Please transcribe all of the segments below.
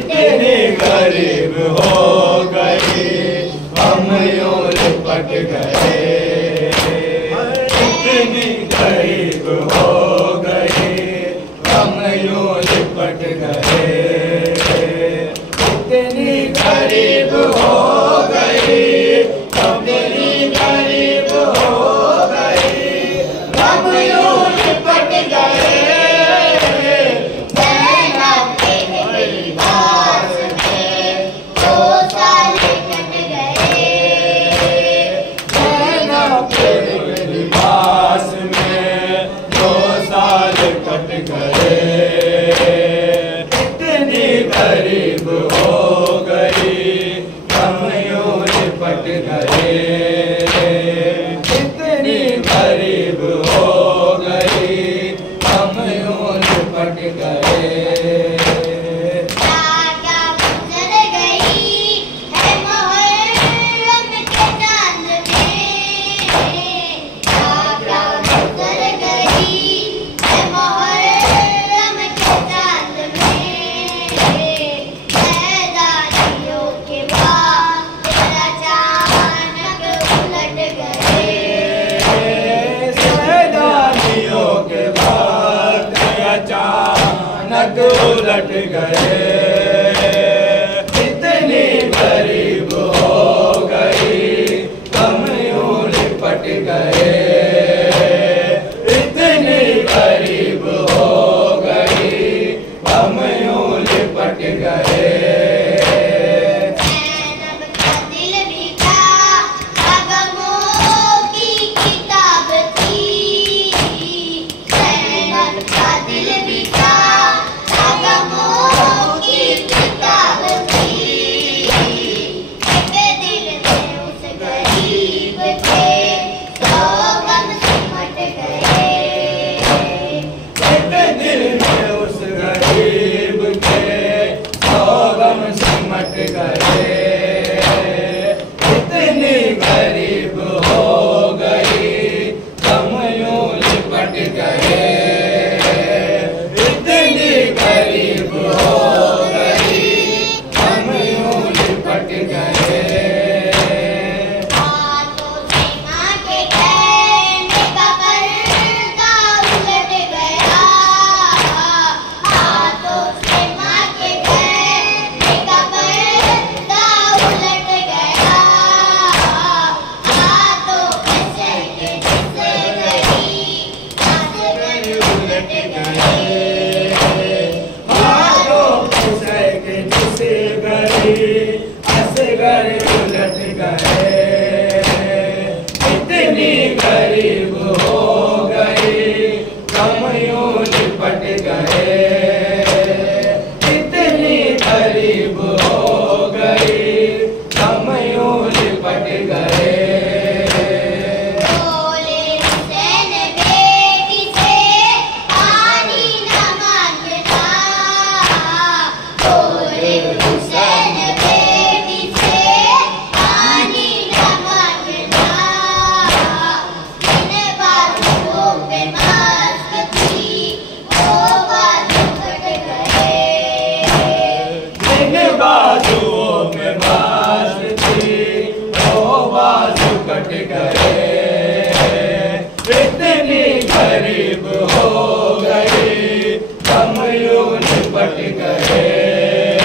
इतनी गरीब हो गई हम यूं लिपट गए। इतनी गरीब हो गई हम यूं लिपट गए। इतनी गरीब हो गई इतनी गरीब हो गई हम यूं लिपट गए। इतनी गरीब हो गई हम यूं लिपट गए। इतनी गरीब हो गई हम यूं लिपट गए। अचानक उलट गए। इतनी गरीब हो गई हम यूं लिपट गए। इतनी गरीब हो गई हम यूं लिपट गए। इतनी गरीब हो गई हम यूं लिपट गए। इतनी गरीब हो गई हम यूं लिपट गए। असगर उलट गए। इतनी गरीब हो गई हम यूं लिपट गए। इतनी गरीब हो गई हम यूं लिपट गए। बाजुओं में बाज थी वो बाजू कट गए। इतनी गरीब हो गई हम यूं लिपट गए।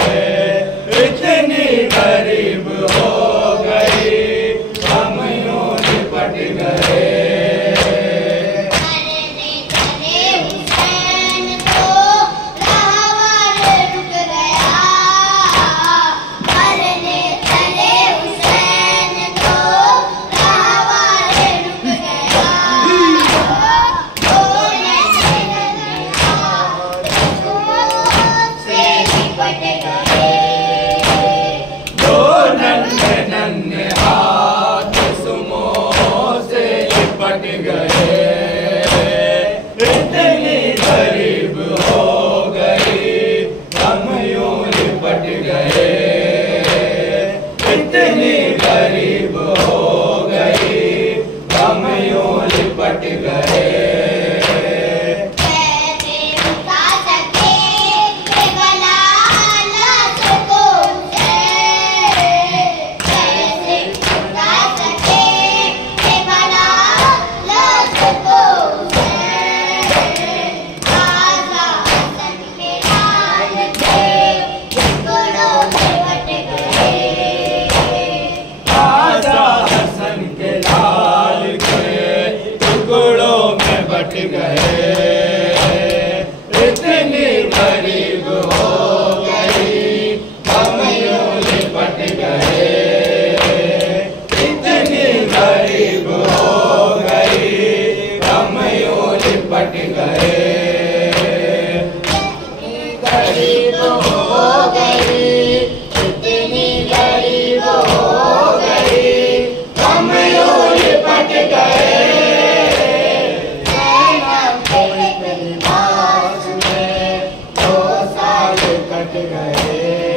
रे